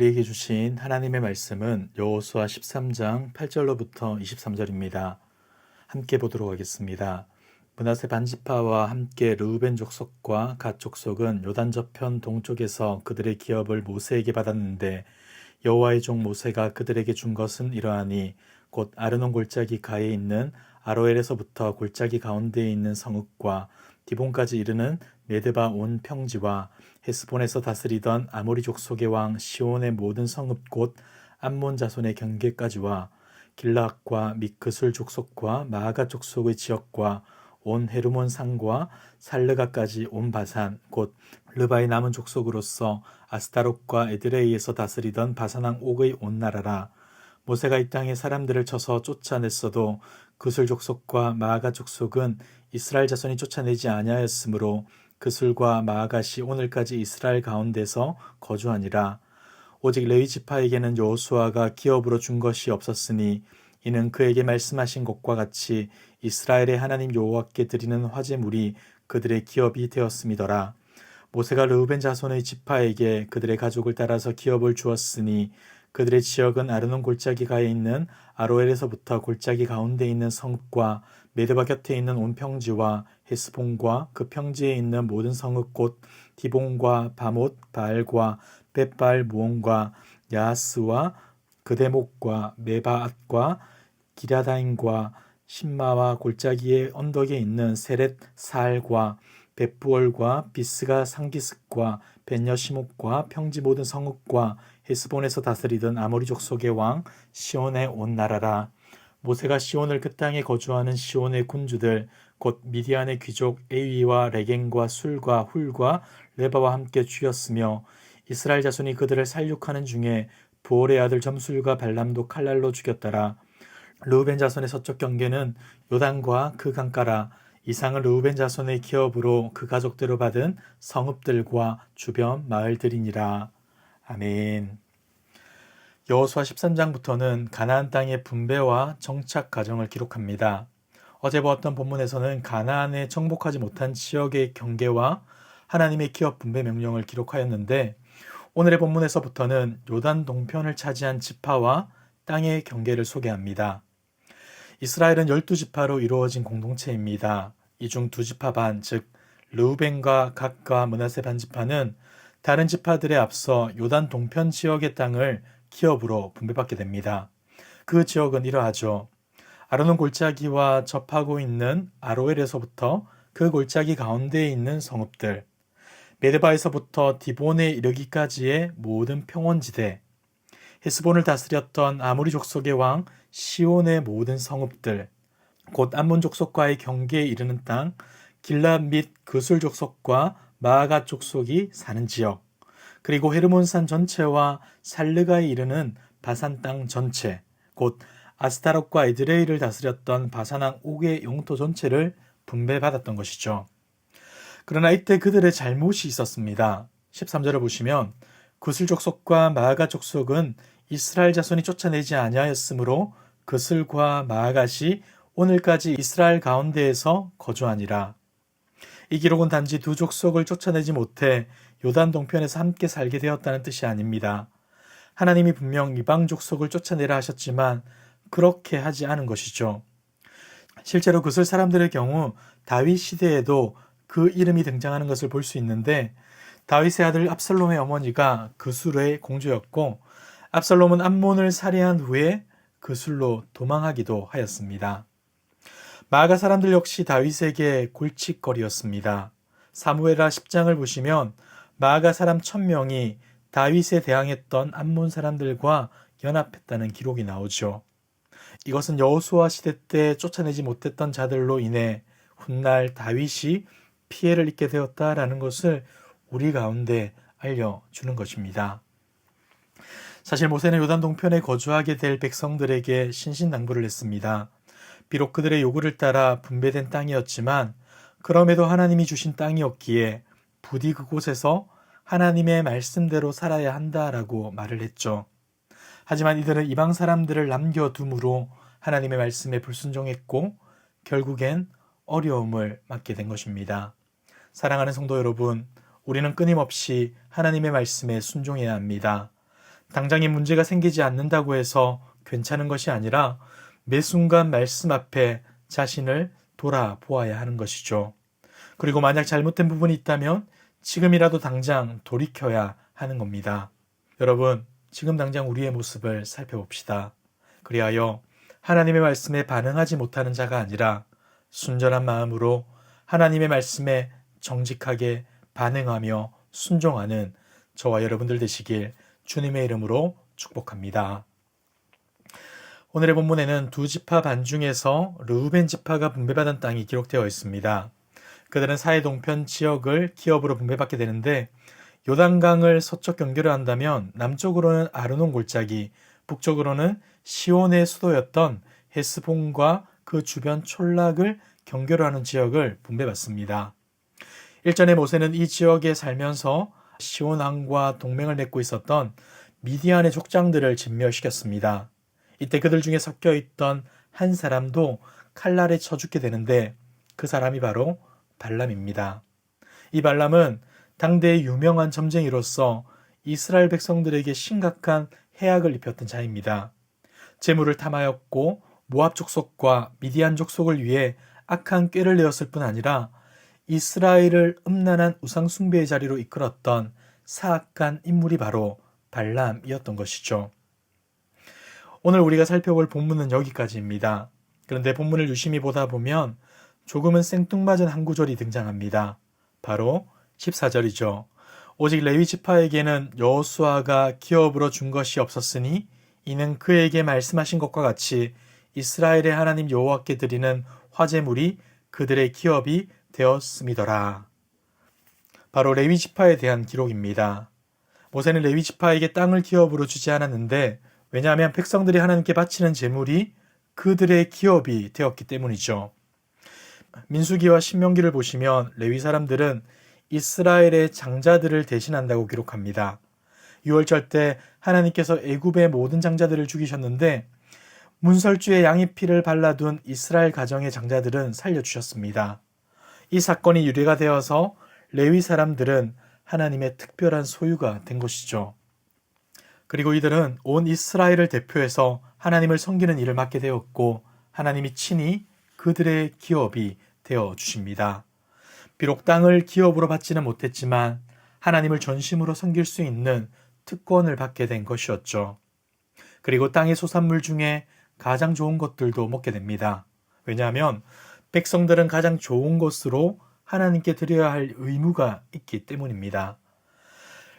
우리에게 주신 하나님의 말씀은 여호수아 13장 8절로부터 23절입니다. 함께 보도록 하겠습니다. 므낫세 반지파와 함께 르우벤 족속과 갓 족속은 요단 저편 동쪽에서 그들의 기업을 모세에게 받았는데 여호와의 종 모세가 그들에게 준 것은 이러하니 곧 아르논 골짜기 가에 있는 아로엘에서부터 골짜기 가운데에 있는 성읍과 디본까지 이르는 메드바 온 평지와 헤스본에서 다스리던 아모리 족속의 왕 시온의 모든 성읍 곧 암몬 자손의 경계까지와 길라앗과 미크술 족속과 마아가 족속의 지역과 온 헤르몬 산과 살르가까지 온 바산 곧 르바의 남은 족속으로서 아스타롯과 에드레이에서 다스리던 바산 왕 옥의 온 나라라. 모세가 이 땅에 사람들을 쳐서 쫓아냈어도 그술 족속과 마아가 족속은 이스라엘 자손이 쫓아내지 아니하였으므로 그술과 마아갓이 오늘까지 이스라엘 가운데서 거주하니라. 오직 레위 지파에게는 여호수아가 기업으로 준 것이 없었으니 이는 그에게 말씀하신 것과 같이 이스라엘의 하나님 여호와께 드리는 화제물이 그들의 기업이 되었음이더라. 모세가 르우벤 자손의 지파에게 그들의 가족을 따라서 기업을 주었으니 그들의 지역은 아르논 골짜기 가에 있는 아로엘에서부터 골짜기 가운데 있는 성읍과 메드바 곁에 있는 온 평지와 헤스본과 그 평지에 있는 모든 성읍 곧 디본과 바못 바알과 벳바알 무온과 야하스와 그대목과 메바앗과 기랴다임과 신마와 골짜기의 언덕에 있는 세렛 사알과 벳부얼과 비스가 상기스과 벤여시목과 평지 모든 성읍과 헤스본에서 다스리던 아모리 족속의 왕 시온의 온 나라라. 모세가 시온을 그 땅에 거주하는 시온의 군주들 곧 미디안의 귀족 에위와 레겐과 술과 훌과 레바와 함께 죽였으며 이스라엘 자손이 그들을 살육하는 중에 부올의 아들 점술과 발람도 칼날로 죽였더라. 르우벤 자손의 서쪽 경계는 요단과 그 강가라. 이상은 르우벤 자손의 기업으로 그 가족대로 받은 성읍들과 주변 마을들이니라. 아멘. 여호수아 13장부터는 가나안 땅의 분배와 정착 과정을 기록합니다. 어제 보았던 본문에서는 가나안에 정복하지 못한 지역의 경계와 하나님의 기업 분배 명령을 기록하였는데 오늘의 본문에서부터는 요단 동편을 차지한 지파와 땅의 경계를 소개합니다. 이스라엘은 12지파로 이루어진 공동체입니다. 이 중 2지파 반, 즉 르우벤과 갓과 므낫세 반지파는 다른 지파들에 앞서 요단 동편 지역의 땅을 기업으로 분배받게 됩니다. 그 지역은 이러하죠. 아르논 골짜기와 접하고 있는 아로엘에서부터 그 골짜기 가운데에 있는 성읍들, 메드바에서부터 디본에 이르기까지의 모든 평원지대, 헤스본을 다스렸던 아모리 족속의 왕 시온의 모든 성읍들, 곧 암몬 족속과의 경계에 이르는 땅, 길랏 및 그술 족속과 마아갓 족속이 사는 지역, 그리고 헤르몬산 전체와 살르가에 이르는 바산 땅 전체, 곧 아스타롯과 에드레이를 다스렸던 바산 왕 옥의 영토 전체를 분배받았던 것이죠. 그러나 이때 그들의 잘못이 있었습니다. 13절을 보시면 그술 족속과 마아갓 족속은 이스라엘 자손이 쫓아내지 아니하였으므로 그술과 마아갓이 오늘까지 이스라엘 가운데에서 거주하니라. 이 기록은 단지 두 족속을 쫓아내지 못해 요단 동편에서 함께 살게 되었다는 뜻이 아닙니다. 하나님이 분명 이방 족속을 쫓아내라 하셨지만 그렇게 하지 않은 것이죠. 실제로 그술 사람들의 경우 다윗 시대에도 그 이름이 등장하는 것을 볼 수 있는데 다윗의 아들 압살롬의 어머니가 그술의 공주였고 압살롬은 암몬을 살해한 후에 그술로 도망하기도 하였습니다. 마아가 사람들 역시 다윗에게 골칫거리였습니다. 사무엘하 10장을 보시면 마아가 사람 1000명이 다윗에 대항했던 암몬 사람들과 연합했다는 기록이 나오죠. 이것은 여호수아 시대 때 쫓아내지 못했던 자들로 인해 훗날 다윗이 피해를 입게 되었다라는 것을 우리 가운데 알려주는 것입니다. 사실 모세는 요단 동편에 거주하게 될 백성들에게 신신당부를 했습니다. 비록 그들의 요구를 따라 분배된 땅이었지만 그럼에도 하나님이 주신 땅이었기에 부디 그곳에서 하나님의 말씀대로 살아야 한다라고 말을 했죠. 하지만 이들은 이방 사람들을 남겨둠으로 하나님의 말씀에 불순종했고 결국엔 어려움을 맞게 된 것입니다. 사랑하는 성도 여러분, 우리는 끊임없이 하나님의 말씀에 순종해야 합니다. 당장에 문제가 생기지 않는다고 해서 괜찮은 것이 아니라 매 순간 말씀 앞에 자신을 돌아보아야 하는 것이죠. 그리고 만약 잘못된 부분이 있다면 지금이라도 당장 돌이켜야 하는 겁니다. 여러분, 지금 당장 우리의 모습을 살펴봅시다. 그리하여 하나님의 말씀에 반응하지 못하는 자가 아니라 순전한 마음으로 하나님의 말씀에 정직하게 반응하며 순종하는 저와 여러분들 되시길 주님의 이름으로 축복합니다. 오늘의 본문에는 두 지파 반중에서 르우벤 지파가 분배받은 땅이 기록되어 있습니다. 그들은 사해 동편 지역을 기업으로 분배받게 되는데 요단강을 서쪽 연결을 한다면 남쪽으로는 아르논 골짜기, 북쪽으로는 시온의 수도였던 헤스본과 그 주변 촌락을 경계로 하는 지역을 분배받습니다. 일전에 모세는 이 지역에 살면서 시온 왕과 동맹을 맺고 있었던 미디안의 족장들을 진멸시켰습니다. 이때 그들 중에 섞여 있던 한 사람도 칼날에 쳐 죽게 되는데 그 사람이 바로 발람입니다. 이 발람은 당대의 유명한 점쟁이로서 이스라엘 백성들에게 심각한 해악을 입혔던 자입니다. 재물을 탐하였고 모압 족속과 미디안 족속을 위해 악한 꾀를 내었을 뿐 아니라 이스라엘을 음란한 우상 숭배의 자리로 이끌었던 사악한 인물이 바로 발람이었던 것이죠. 오늘 우리가 살펴볼 본문은 여기까지입니다. 그런데 본문을 유심히 보다 보면 조금은 생뚱맞은 한 구절이 등장합니다. 바로 14절이죠. 오직 레위 지파에게는 여호수아가 기업으로 준 것이 없었으니 이는 그에게 말씀하신 것과 같이 이스라엘의 하나님 여호와께 드리는 화제물이 그들의 기업이 되었음이더라. 바로 레위 지파에 대한 기록입니다. 모세는 레위 지파에게 땅을 기업으로 주지 않았는데 왜냐하면 백성들이 하나님께 바치는 제물이 그들의 기업이 되었기 때문이죠. 민수기와 신명기를 보시면 레위 사람들은 이스라엘의 장자들을 대신한다고 기록합니다. 유월절 때 하나님께서 애굽의 모든 장자들을 죽이셨는데 문설주에 양의 피를 발라둔 이스라엘 가정의 장자들은 살려주셨습니다. 이 사건이 유래가 되어서 레위 사람들은 하나님의 특별한 소유가 된 것이죠. 그리고 이들은 온 이스라엘을 대표해서 하나님을 섬기는 일을 맡게 되었고 하나님이 친히 그들의 기업이 되어 주십니다. 비록 땅을 기업으로 받지는 못했지만 하나님을 전심으로 섬길 수 있는 특권을 받게 된 것이었죠. 그리고 땅의 소산물 중에 가장 좋은 것들도 먹게 됩니다. 왜냐하면 백성들은 가장 좋은 것으로 하나님께 드려야 할 의무가 있기 때문입니다.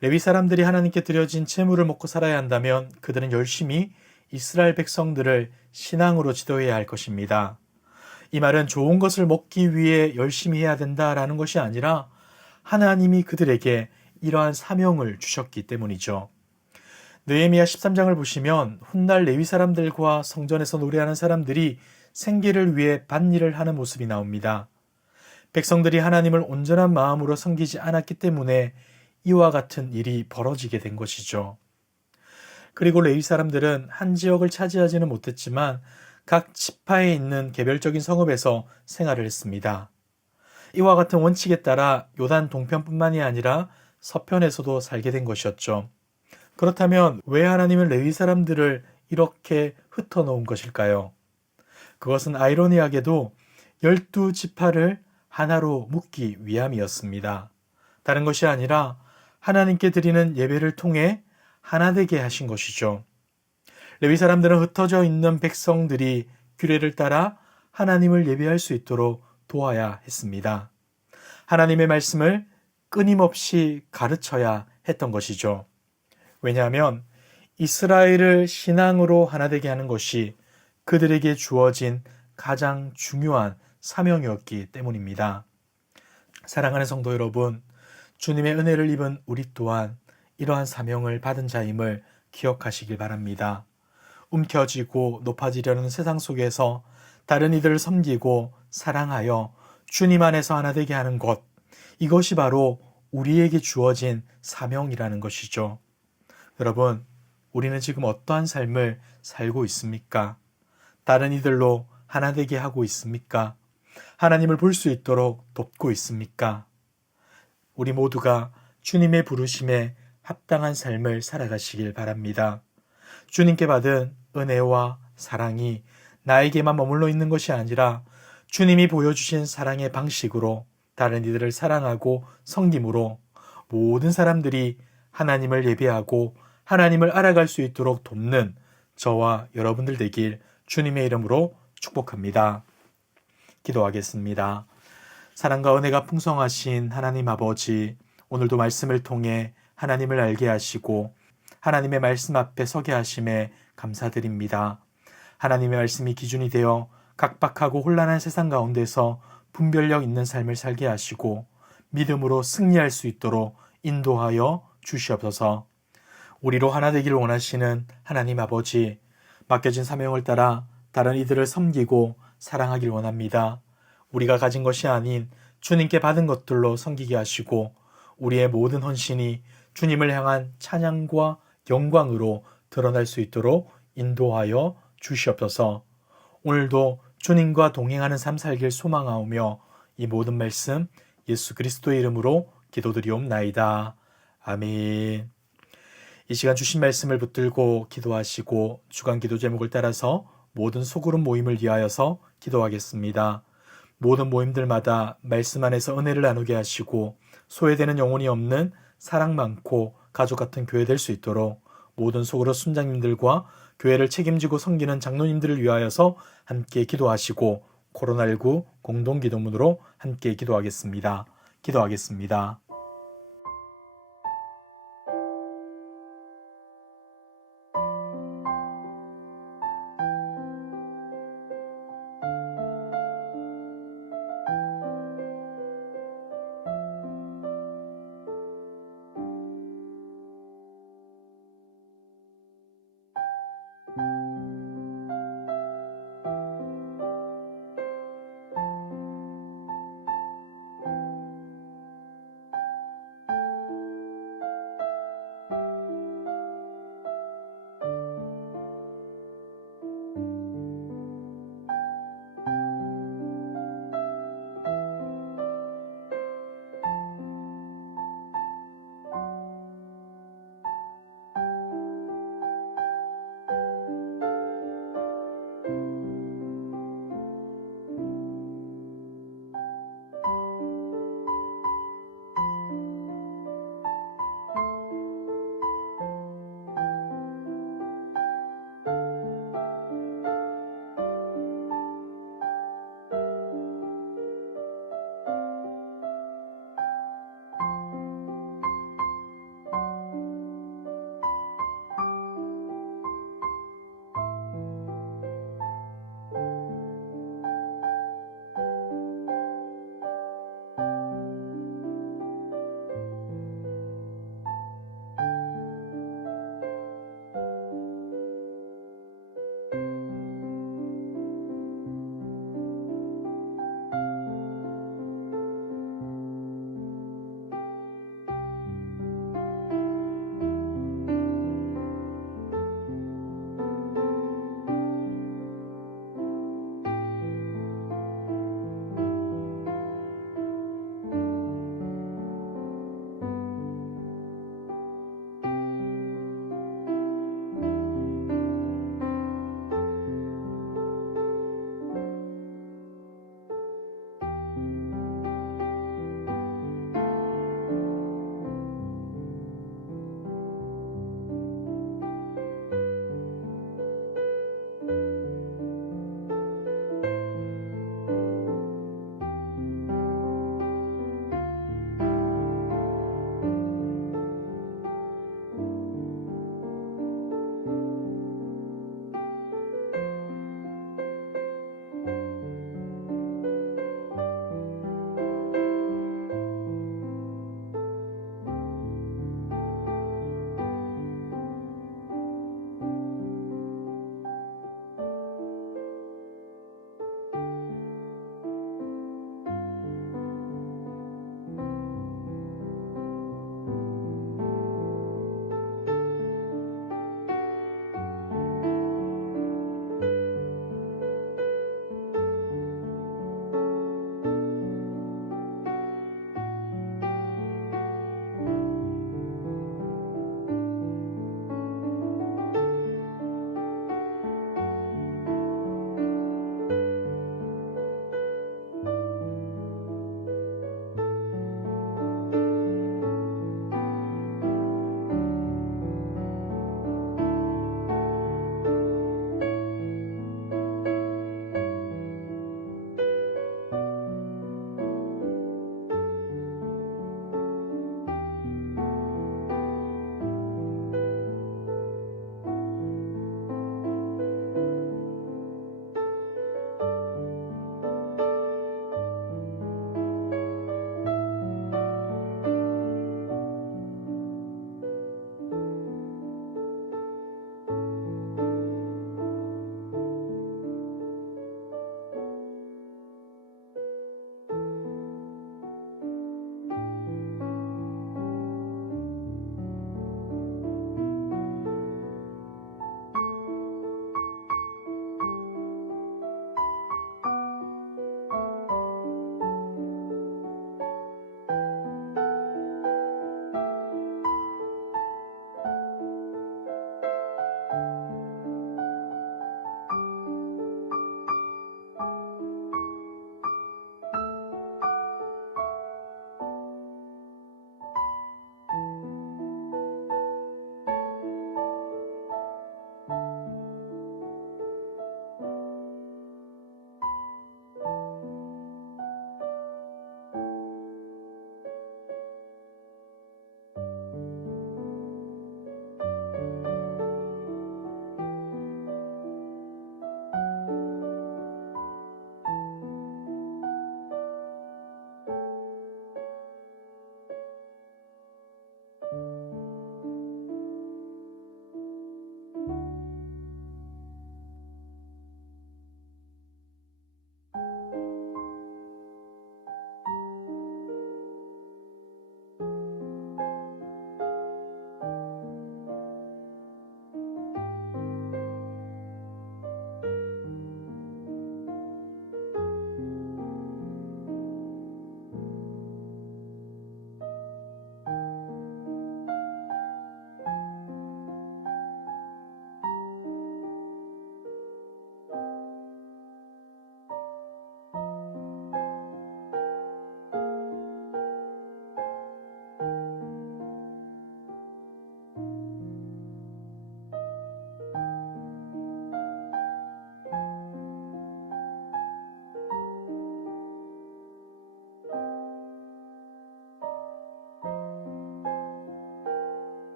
레위 사람들이 하나님께 드려진 제물을 먹고 살아야 한다면 그들은 열심히 이스라엘 백성들을 신앙으로 지도해야 할 것입니다. 이 말은 좋은 것을 먹기 위해 열심히 해야 된다라는 것이 아니라 하나님이 그들에게 이러한 사명을 주셨기 때문이죠. 느헤미야 13장을 보시면 훗날 레위 사람들과 성전에서 노래하는 사람들이 생계를 위해 밭일을 하는 모습이 나옵니다. 백성들이 하나님을 온전한 마음으로 섬기지 않았기 때문에 이와 같은 일이 벌어지게 된 것이죠. 그리고 레위 사람들은 한 지역을 차지하지는 못했지만 각 지파에 있는 개별적인 성읍에서 생활을 했습니다. 이와 같은 원칙에 따라 요단 동편뿐만이 아니라 서편에서도 살게 된 것이었죠. 그렇다면 왜 하나님은 레위 사람들을 이렇게 흩어놓은 것일까요? 그것은 아이러니하게도 12지파를 하나로 묶기 위함이었습니다. 다른 것이 아니라 하나님께 드리는 예배를 통해 하나 되게 하신 것이죠. 레위 사람들은 흩어져 있는 백성들이 규례를 따라 하나님을 예배할 수 있도록 도와야 했습니다. 하나님의 말씀을 끊임없이 가르쳐야 했던 것이죠. 왜냐하면 이스라엘을 신앙으로 하나 되게 하는 것이 그들에게 주어진 가장 중요한 사명이었기 때문입니다. 사랑하는 성도 여러분, 주님의 은혜를 입은 우리 또한 이러한 사명을 받은 자임을 기억하시길 바랍니다. 움켜쥐고 높아지려는 세상 속에서 다른 이들을 섬기고 사랑하여 주님 안에서 하나 되게 하는 것, 이것이 바로 우리에게 주어진 사명이라는 것이죠. 여러분, 우리는 지금 어떠한 삶을 살고 있습니까? 다른 이들로 하나 되게 하고 있습니까? 하나님을 볼 수 있도록 돕고 있습니까? 우리 모두가 주님의 부르심에 합당한 삶을 살아가시길 바랍니다. 주님께 받은 은혜와 사랑이 나에게만 머물러 있는 것이 아니라 주님이 보여주신 사랑의 방식으로 다른 이들을 사랑하고 섬김으로 모든 사람들이 하나님을 예배하고 하나님을 알아갈 수 있도록 돕는 저와 여러분들 되길 주님의 이름으로 축복합니다. 기도하겠습니다. 사랑과 은혜가 풍성하신 하나님 아버지, 오늘도 말씀을 통해 하나님을 알게 하시고 하나님의 말씀 앞에 서게 하심에 감사드립니다. 하나님의 말씀이 기준이 되어 각박하고 혼란한 세상 가운데서 분별력 있는 삶을 살게 하시고 믿음으로 승리할 수 있도록 인도하여 주시옵소서. 우리로 하나 되기를 원하시는 하나님 아버지, 맡겨진 사명을 따라 다른 이들을 섬기고 사랑하길 원합니다. 우리가 가진 것이 아닌 주님께 받은 것들로 섬기게 하시고 우리의 모든 헌신이 주님을 향한 찬양과 영광으로 드러날 수 있도록 인도하여 주시옵소서. 오늘도 주님과 동행하는 삶 살길 소망하오며 이 모든 말씀 예수 그리스도의 이름으로 기도드리옵나이다. 아멘. 이 시간 주신 말씀을 붙들고 기도하시고 주간 기도 제목을 따라서 모든 소그룹 모임을 위하여서 기도하겠습니다. 모든 모임들마다 말씀 안에서 은혜를 나누게 하시고 소외되는 영혼이 없는 사랑 많고 가족 같은 교회 될 수 있도록 모든 소그룹 순장님들과 교회를 책임지고 섬기는 장로님들을 위하여서 함께 기도하시고 코로나19 공동기도문으로 함께 기도하겠습니다. 기도하겠습니다.